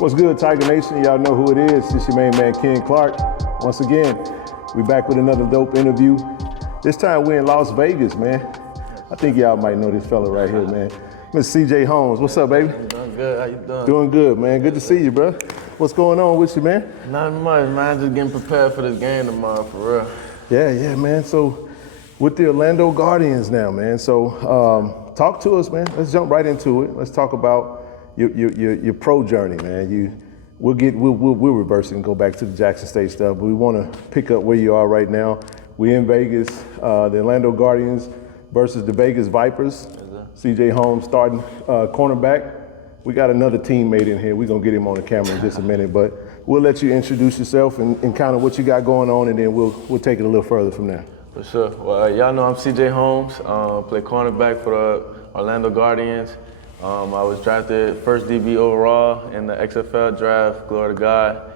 What's good, Tiger Nation? Y'all know who it is. It's your main man, Ken Clark. Once again, we back with another dope interview. This time we're in Las Vegas, man. I think y'all might know this fella right here, man. Mr. CJ Holmes. What's up, baby? Doing good. How you doing? Doing good, man. Good to see you, bro. What's going on with you, man? Not much, man. Just getting prepared for this game tomorrow, for real. Yeah, man. So, with the Orlando Guardians now, man. So, talk to us, man. Let's jump right into it. Let's talk about your pro journey, man. We'll reverse it and go back to the Jackson State stuff, but we want to pick up where you are right now. We're in Vegas, the Orlando Guardians versus the Vegas Vipers. CJ Holmes starting cornerback. We got another teammate in here. We're going to get him on the camera in just a minute, but we'll let you introduce yourself and kind of what you got going on, and then we'll take it a little further from there. For sure. Well, y'all know I'm CJ Holmes. Play cornerback for the Orlando Guardians. I was drafted first DB overall in the XFL draft, glory to God.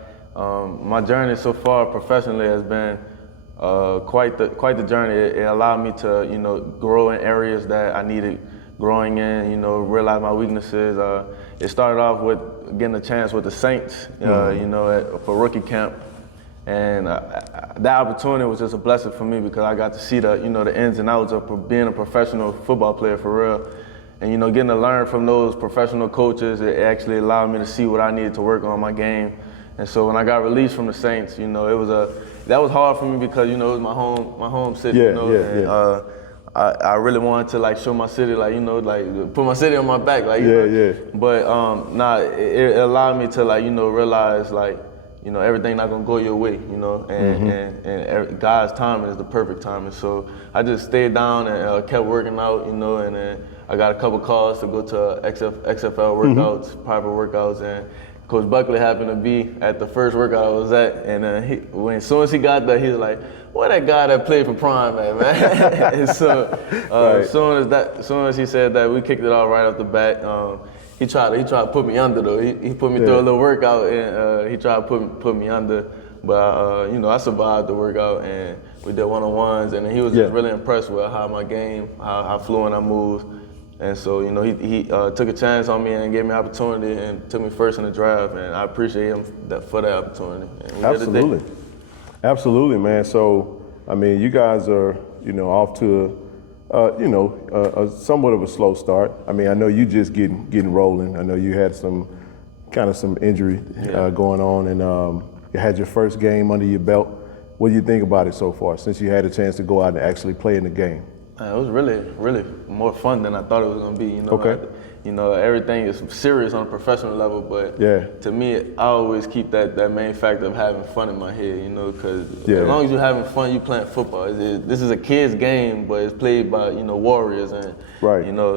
My journey so far professionally has been quite the journey. It allowed me to, grow in areas that I needed growing in, realize my weaknesses. It started off with getting a chance with the Saints, for rookie camp. And that opportunity was just a blessing for me because I got to see the ins and outs of being a professional football player for real. And, getting to learn from those professional coaches, it actually allowed me to see what I needed to work on my game. And so when I got released from the Saints, that was hard for me because, it was my home city, I really wanted to show my city, put my city on my back, But it allowed me to realize everything not gonna go your way, and God's timing is the perfect timing. So I just stayed down and kept working out, and then I got a couple calls to go to XFL workouts, private workouts, and Coach Buckley happened to be at the first workout I was at, and as soon as he got there, he was like, "What that guy that played for Prime at, man?" And so as soon as he said that, we kicked it off right off the bat. He tried to put me under though. He put me through a little workout, and he tried to put me under. But I survived the workout, and we did one-on-ones, and he was just really impressed with how my game, how fluent I moved. And so, he took a chance on me and gave me an opportunity and took me first in the draft, and I appreciate him for that opportunity. Absolutely, man. So, you guys are, off to a somewhat of a slow start. I know you just getting rolling. I know you had some injury going on, and you had your first game under your belt. What do you think about it so far, since you had a chance to go out and actually play in the game? It was really, really more fun than I thought it was going to be. Okay. Everything is serious on a professional level, but to me, I always keep that main factor of having fun in my head, because as long as you're having fun, you're playing football. This is a kid's game, but it's played by, warriors, and,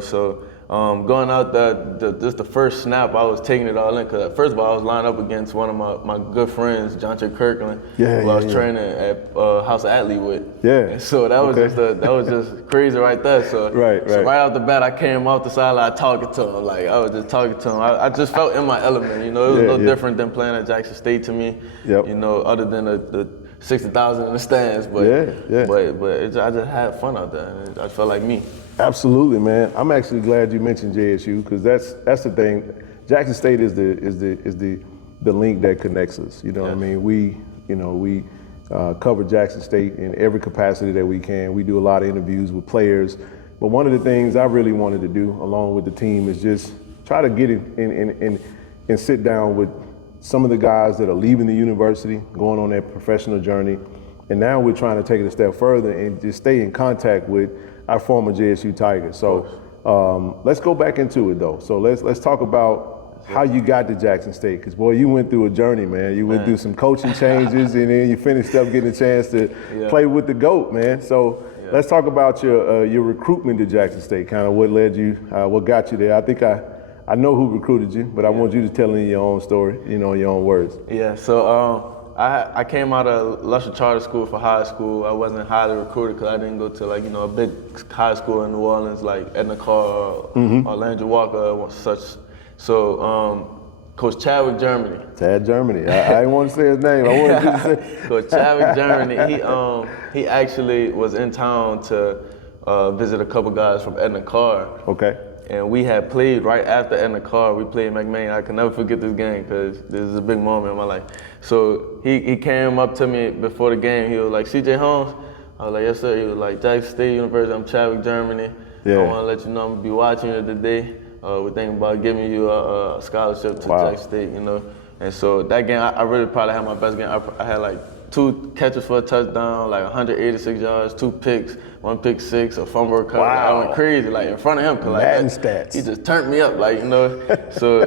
so going out there, just the first snap, I was taking it all in, because first of all, I was lined up against one of my good friends, John Kirkland, who I was training at House of Athlete with. And so that was just crazy right there. So so right off the bat, I came off the sideline talking to him. I was just talking to him. I just felt in my element. It was no different than playing at Jackson State to me. Other than the 60,000 in the stands, but I just had fun out there, and I felt like me. Absolutely, man. I'm actually glad you mentioned JSU, because that's the thing. Jackson State is the link that connects us. What I mean? We cover Jackson State in every capacity that we can. We do a lot of interviews with players, but one of the things I really wanted to do, along with the team, is just try to get in and sit down with some of the guys that are leaving the university, going on their professional journey, and now we're trying to take it a step further and just stay in contact with our former JSU Tigers. So let's go back into it though. So let's talk about how you got to Jackson State, because boy, you went through a journey, man. You went through some coaching changes, and then you finished up getting a chance to play with the GOAT, man. So let's talk about your recruitment to Jackson State. Kind of what led you, what got you there. I think I know who recruited you, but I want you to tell in your own story, in your own words. Yeah. So I came out of Lusher Charter School for high school. I wasn't highly recruited because I didn't go to a big high school in New Orleans like Edna Carr or Landry Walker or such. So Coach Chadwick Germany. Tad Germany. I didn't want to say his name. I wanted you to say. Coach Chadwick Germany. He actually was in town to visit a couple guys from Edna Carr. Okay. and we had played right after in the car. We played McMain. I can never forget this game because this is a big moment in my life. So he came up to me before the game. He was like, CJ Holmes? I was like, yes, sir. He was like, Jackson State University, I'm Chadwick, Germany. Yeah. I want to let you know I'm going to be watching you today. We're thinking about giving you a scholarship to Jackson State, you know. And so that game, I really probably had my best game. I had like 2 catches for a touchdown, like 186 yards, 2 picks, 1 pick six, a fumble recovery. Wow. Like, I went crazy, like in front of him. Cause like Madden stats. He just turned me up, like, you know. so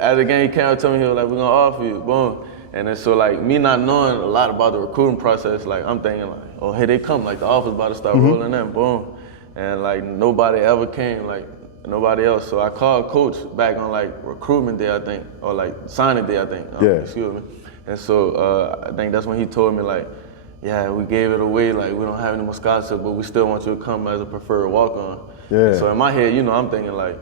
after the game, he came up to me, he was like, we're gonna offer you, boom. And then so like me not knowing a lot about the recruiting process, like I'm thinking like, oh, here they come, like the offer's about to start rolling in, boom. And like nobody ever came, like nobody else. So I called coach back on like recruitment day, I think, or like signing day, I think. Excuse me. And so I think that's when he told me like, yeah, we gave it away, like we don't have any more scholarships, but we still want you to come as a preferred walk-on. Yeah. So in my head, you know, I'm thinking like,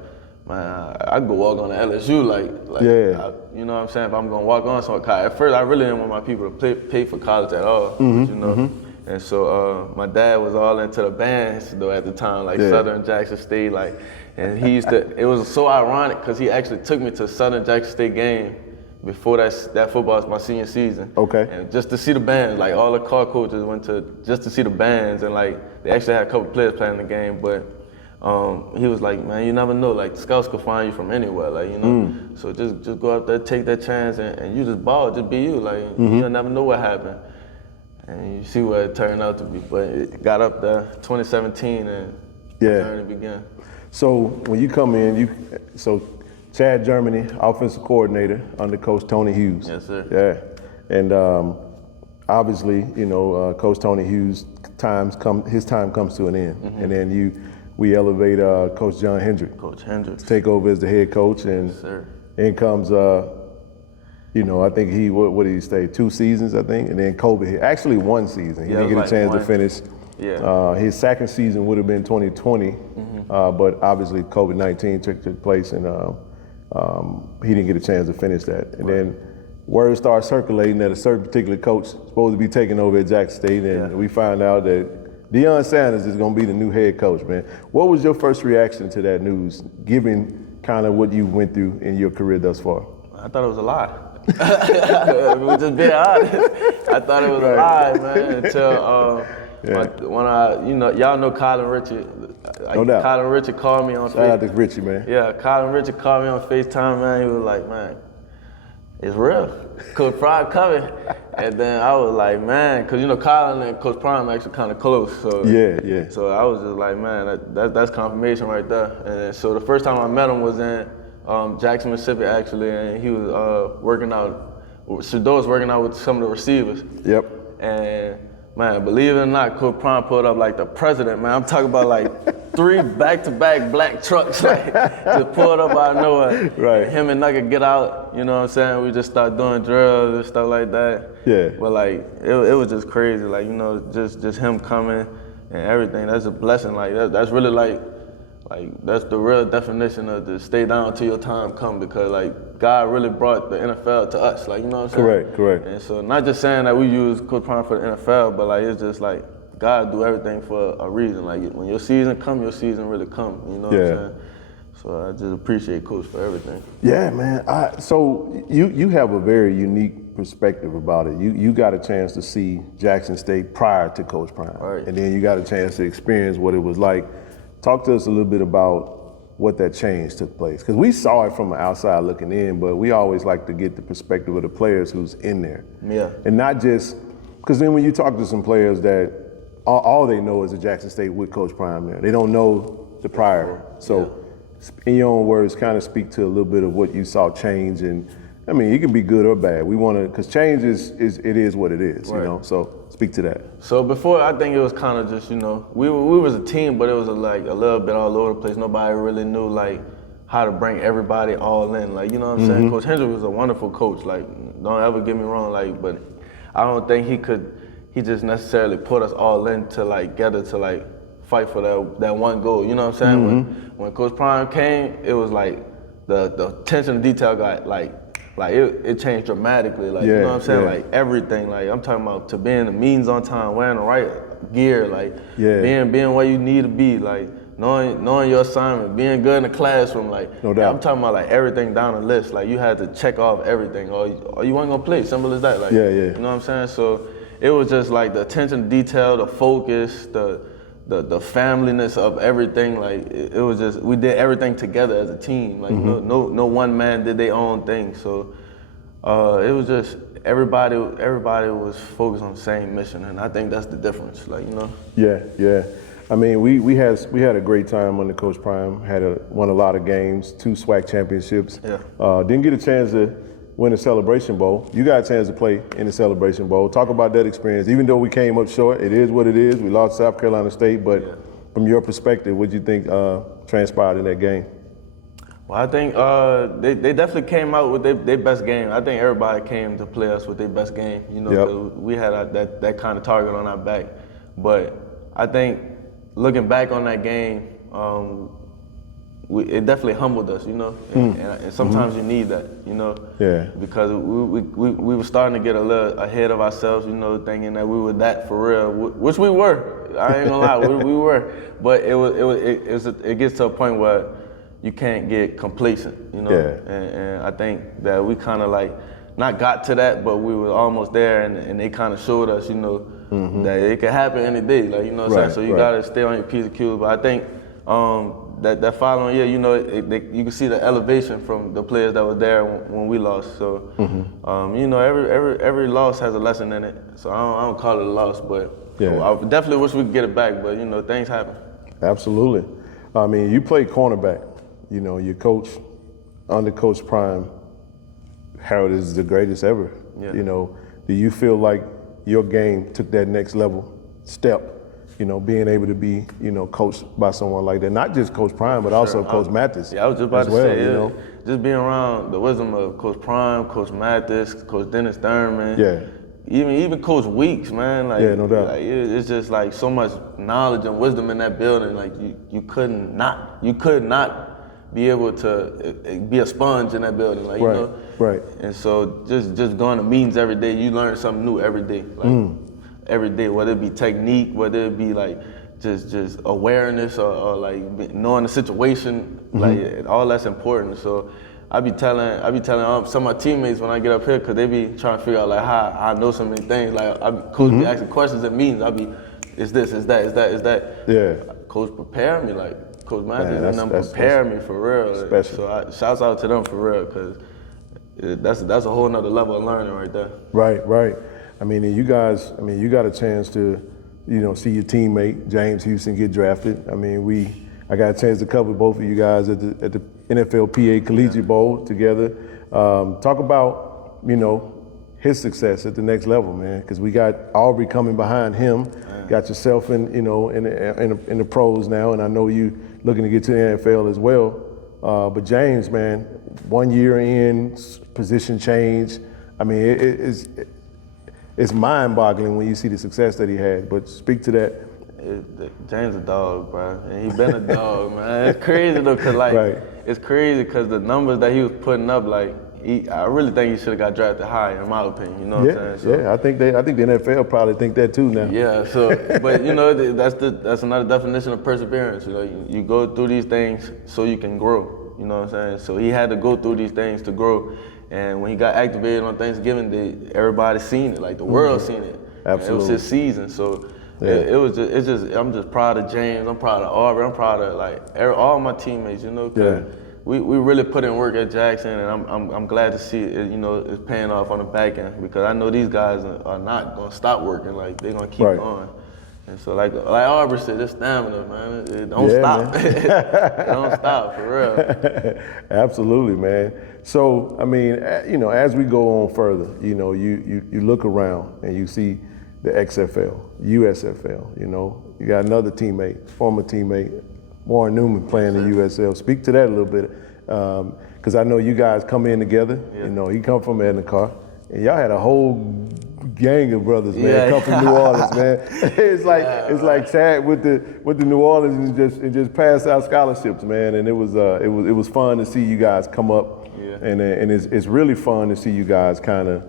man, I could go walk on to LSU, like yeah. You know what I'm saying? If I'm gonna walk on somewhere, at first I really didn't want my people to pay for college at all, but, you know. And so my dad was all into the bands though at the time, like Southern Jackson State, like, and he used to. It was so ironic because he actually took me to Southern Jackson State game before that football was my senior season. Okay. And just to see the bands, like all the car coaches went to just to see the bands, and like they actually had a couple players playing the game, but. He was like, man, you never know, like scouts could find you from anywhere, like, you know. So just go out there, take that chance, and you just ball, just be you, like you'll never know what happened. And you see what it turned out to be. But it got up there 2017 and the journey began. So when you come in, so Chad Germany, offensive coordinator under Coach Tony Hughes. Yes, sir. Yeah. And obviously, you know, Coach Tony Hughes' his time comes to an end. And then we elevate Coach John Hendrick. Coach Hendrick. To take over as the head coach, and in comes, you know, I think what did he stay? 2 seasons, I think, and then COVID hit. Actually, 1 season. He didn't get a chance to finish. Yeah. His second season would have been 2020, but obviously COVID-19 took place, and he didn't get a chance to finish that. And then word started circulating that a certain particular coach supposed to be taking over at Jackson State, and we found out that Deion Sanders is going to be the new head coach, man. What was your first reaction to that news, given kind of what you went through in your career thus far? I thought it was a lie. We're just being honest. I thought it was a lie, man, until when y'all know Colin Richard. No doubt. Colin Richard called me on FaceTime. Shout out to Richie, man. Yeah, Colin Richard called me on FaceTime, man. He was like, man, it's real. Coach Prime coming. And then I was like, man, because, you know, Colin and Coach Prime are actually kind of close. So Yeah. So I was just like, man, that's confirmation right there. And so the first time I met him was in Jackson, Mississippi, actually, and he was working out. Shador was working out with some of the receivers. Yep. And man, believe it or not, Coach Prime pulled up like the president, man. I'm talking about like 3 back-to-back black trucks, like just pulled up out of nowhere. Right. Him and Nugget get out, you know what I'm saying? We just start doing drills and stuff like that. Yeah. But like, it was just crazy, like, you know, just him coming and everything. That's a blessing. Like that's really like that's the real definition of to stay down till your time come, because like God really brought the NFL to us, like, you know what I'm saying? Correct. And so not just saying that we use Coach Prime for the NFL, but like it's just like God do everything for a reason. Like when your season come, your season really come. You know what I'm saying? So I just appreciate Coach for everything. Yeah, man. So you have a very unique perspective about it. You got a chance to see Jackson State prior to Coach Prime, right. And then you got a chance to experience what it was like. Talk to us a little bit about what that change took place, because we saw it from the outside looking in, but we always like to get the perspective of the players who's in there. Yeah. And not just because then when you talk to some players that all they know is a Jackson State with Coach Prime there, they don't know the prior. So in your own words, kind of speak to a little bit of what you saw change. And I mean, it can be good or bad. We want to, because change is what it is, right. You know. So speak to that. So before, I think it was kind of just, you know, we was a team, but it was like a little bit all over the place. Nobody really knew like how to bring everybody all in. Like, you know what I'm saying? Coach Hendrick was a wonderful coach. Like, don't ever get me wrong. Like, but I don't think he just necessarily put us all in to like gather to like fight for that one goal. You know what I'm saying? When Coach Prime came, it was like the attention to detail got like it changed dramatically. Like, you know what I'm saying? Like everything. Like I'm talking about to being the meetings on time, wearing the right gear, like being where you need to be, like knowing your assignment, being good in the classroom, like No doubt. I'm talking about like everything down the list. Like you had to check off everything, or you weren't gonna play. Simple as that. Like Yeah. You know what I'm saying? So it was just like the attention to detail, the focus, the familyness of everything. Like it was just, we did everything together as a team. Like no one man did their own thing. So it was just everybody was focused on the same mission, and I think that's the difference. Like Yeah. I mean, we had a great time under Coach Prime. Won a lot of games, 2 SWAC championships. Yeah. Didn't get a chance to win the Celebration Bowl. You got a chance to play in the Celebration Bowl. Talk about that experience. Even though we came up short, it is what it is. We lost South Carolina State, but from your perspective, what do you think transpired in that game? Well, I think they definitely came out with their best game. I think everybody came to play us with their best game. You know, 'cause we had that kind of target on our back. But I think looking back on that game, it definitely humbled us. You know, and sometimes you need that. You know, because we were starting to get a little ahead of ourselves. You know, thinking that we were that for real, which we were. I ain't gonna lie, we were. But it gets to a point where you can't get complacent, you know. And I think that we kind of like not got to that, but we were almost there, and they kind of showed us, you know, that it could happen any day, like, you know what I'm saying. So you gotta stay on your P's and Q's. But I think that following year, you know, you can see the elevation from the players that were there when we lost. So you know, every loss has a lesson in it. So I don't call it a loss, but I definitely wish we could get it back. But you know, things happen. Absolutely. I mean, you played cornerback. You know, your coach, under Coach Prime, Harold is the greatest ever. You know, do you feel like your game took that next level step, you know, being able to be, you know, coached by someone like that? Not just Coach Prime, but also Coach Mathis. Yeah, I was just about to say, you know? Just being around the wisdom of Coach Prime, Coach Mathis, Coach Dennis Thurman. Even Coach Weeks, man. Like, no doubt. Like, it's just like so much knowledge and wisdom in that building. Like you could not be able to be a sponge in that building, like you know. And so just going to meetings every day, you learn something new every day, like every day, whether it be technique, whether it be like just awareness or like knowing the situation, like all that's important. So I be telling some of my teammates when I get up here, cause they be trying to figure out like how I know so many things. Like coach be asking questions at meetings. I be, is this, is that? Yeah. Coach prepare me, like Coach Mathis and them prepare me for real. Special. So shouts out to them for real, cause that's a whole nother level of learning right there. Right. I mean, you guys, you got a chance to, you know, see your teammate James Houston get drafted. I mean, I got a chance to cover both of you guys at the NFLPA Collegiate Bowl together. Talk about, you know, his success at the next level, man, because we got Aubrey coming behind him. Got yourself in the pros now, and I know you looking to get to the NFL as well. But James, man, 1 year in, position change. I mean, it's mind-boggling when you see the success that he had. But speak to that. James a dog, bro, and he been a dog, man. It's crazy though, cause like it's crazy because the numbers that he was putting up, like I really think he should have got drafted higher, in my opinion. You know what I'm saying? So, I think the NFL probably think that too now. Yeah. So, but you know, that's another definition of perseverance. You know, you go through these things so you can grow. You know what I'm saying? So he had to go through these things to grow. And when he got activated on Thanksgiving, everybody seen it, like the world seen it. Absolutely. It was his season, so I'm just proud of James. I'm proud of Aubrey. I'm proud of like all my teammates. You know, we really put in work at Jackson, and I'm glad to see it. You know, it's paying off on the back end because I know these guys are not gonna stop working. Like they're gonna keep going. And so like Aubrey said, it's stamina, man. It don't stop. It don't stop, for real. Absolutely, man. So, I mean, you know, as we go on further, you know, you look around and you see the XFL, USFL, you know. You got another teammate, former teammate, Warren Newman playing in USL. Speak to that a little bit, because I know you guys come in together. You know, he come from Edna, and y'all had a whole gang of brothers, man, come from New Orleans, man. It's like Chad with the New Orleans and just pass out scholarships, man. And it was fun to see you guys come up, and it's really fun to see you guys kind of,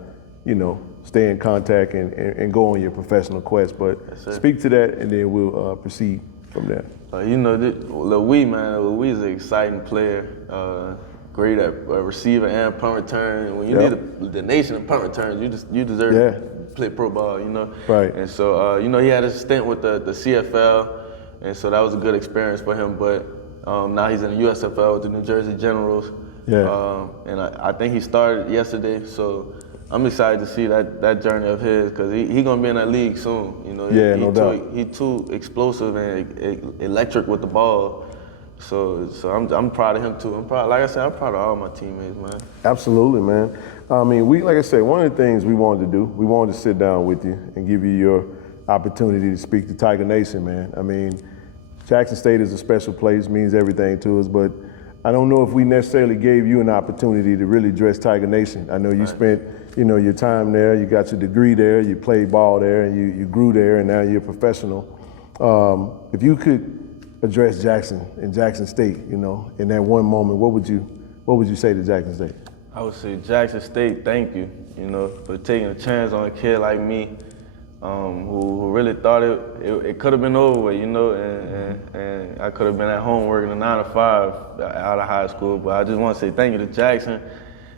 you know, stay in contact and go on your professional quest. But speak to that, and then we'll proceed. from there? You know, Louis, man, Louis is an exciting player. Great at receiver and punt return. When you need the nation of punt returns, you deserve to play pro ball, you know? Right. And so, you know, he had a stint with the CFL, and so that was a good experience for him. But now he's in the USFL with the New Jersey Generals. Yeah. And I think he started yesterday, so I'm excited to see that journey of his, because he gonna be in that league soon. You know, no doubt. He too explosive and electric with the ball. So I'm proud of him too. Like I said, I'm proud of all my teammates, man. Absolutely, man. I mean, like I said, one of the things we wanted to do, we wanted to sit down with you and give you your opportunity to speak to Tiger Nation, man. I mean, Jackson State is a special place, means everything to us, but I don't know if we necessarily gave you an opportunity to really address Tiger Nation. I know you spent, you know, your time there, you got your degree there, you played ball there, and you grew there, and now you're a professional. If you could address Jackson and Jackson State, you know, in that one moment, what would you say to Jackson State? I would say Jackson State, thank you, you know, for taking a chance on a kid like me, who really thought it could have been over with, you know, and I could have been at home working a 9 to 5 out of high school. But I just want to say thank you to Jackson,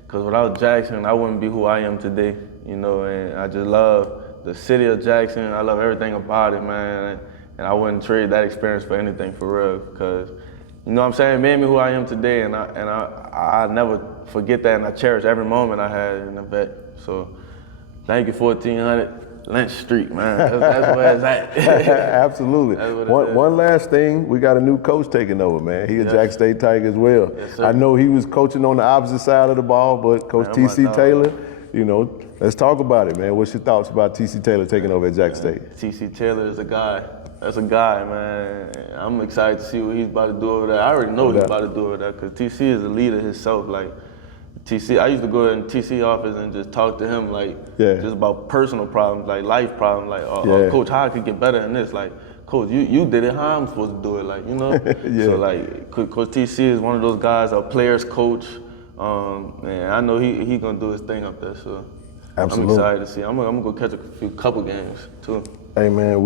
because without Jackson, I wouldn't be who I am today, you know, and I just love the city of Jackson. I love everything about it, man, and I wouldn't trade that experience for anything, for real, because, you know what I'm saying, it made me who I am today, and I never forget that, and I cherish every moment I had in the vet. So thank you, 1400 Lynch Street, man. That's where it's at. Absolutely. One last thing, we got a new coach taking over, man. He a Jackson State Tiger as well. Yes, sir. I know he was coaching on the opposite side of the ball, but Coach TC Taylor, you know, let's talk about it, man. What's your thoughts about TC Taylor taking over at Jackson State? TC Taylor is a guy. That's a guy, man. I'm excited to see what he's about to do over there. I already know what he's about to do over there, because TC is a leader himself. Like, TC, I used to go in the TC office and just talk to him, like, just about personal problems, like life problems, like, Coach, how I could get better in this? Like, Coach, you did it, how I'm supposed to do it? Like, you know? So, like, Coach TC is one of those guys, a player's coach, and I know he gonna do his thing up there, so Absolutely. I'm excited to see. I'm gonna go catch a couple games, too. Hey, man,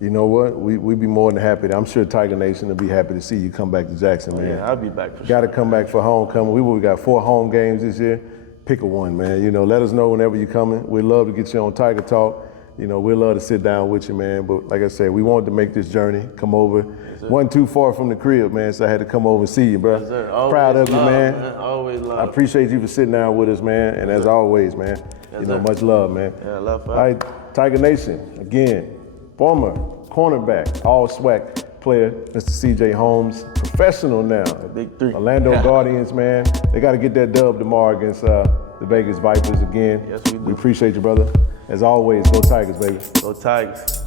you know what? We'd be more than happy. I'm sure Tiger Nation will be happy to see you come back to Jackson, man. Yeah, I'll be back for sure. Got to come back for homecoming. We got 4 home games this year. Pick a one, man. You know, let us know whenever you're coming. We'd love to get you on Tiger Talk. You know, we'd love to sit down with you, man. But like I said, we wanted to make this journey, come over. Wasn't too far from the crib, man, so I had to come over and see you, bro. Yes, sir. Proud of you, man. Always love. I appreciate you for sitting down with us, man. And as always, man, you know, much love, man. Yeah, love. All right, Tiger Nation, again, former cornerback, all SWAC player, Mr. CJ Holmes, professional now. Big 3. Orlando Guardians, man. They got to get that dub tomorrow against the Vegas Vipers again. Yes, we do. We appreciate you, brother. As always, go Tigers, baby. Go Tigers.